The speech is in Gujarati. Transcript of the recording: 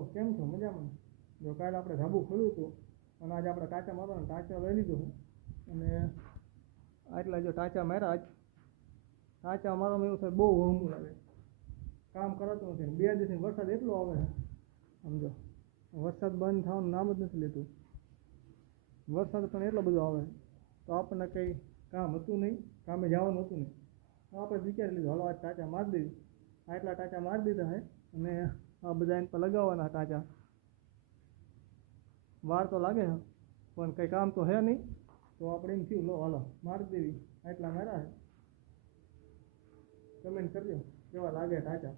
હાલો કેમ છો? મજામાં? જો કાલે આપણે ધાબુ ખોલ્યું હતું અને આજે આપણે ટાંચા મારવાના ટાંચા લઈ લીધું અને આટલા જો ટાંચા માર્યા આજ ટાંચા મારવામાં એવું થાય બહુ વહમું લાગે, કામ કરાતું નથી. 2 દિવસથી વરસાદ એટલો આવે છે સમજો, વરસાદ બંધ થવાનું નામ જ નથી લેતું. વરસાદ પણ એટલો બધો આવે તો આપણને કંઈ કામ હતું નહીં, કામે જવાનું હતું નહીં. આપણે વિચારી લીધું હાલો આજ ટાંચા મારી દઈએ. આટલા ટાંચા મારી દીધા છે અને આ બધા એના પર લગાવવાના ટાંચા. વાર તો લાગે છે પણ કંઈ કામ તો છે નહીં, તો આપણે એમ થયું લો હાલો મારી દેવી. આટલા માર્યા છે. કમેન્ટ કરજો કેવા લાગે ટાંચા.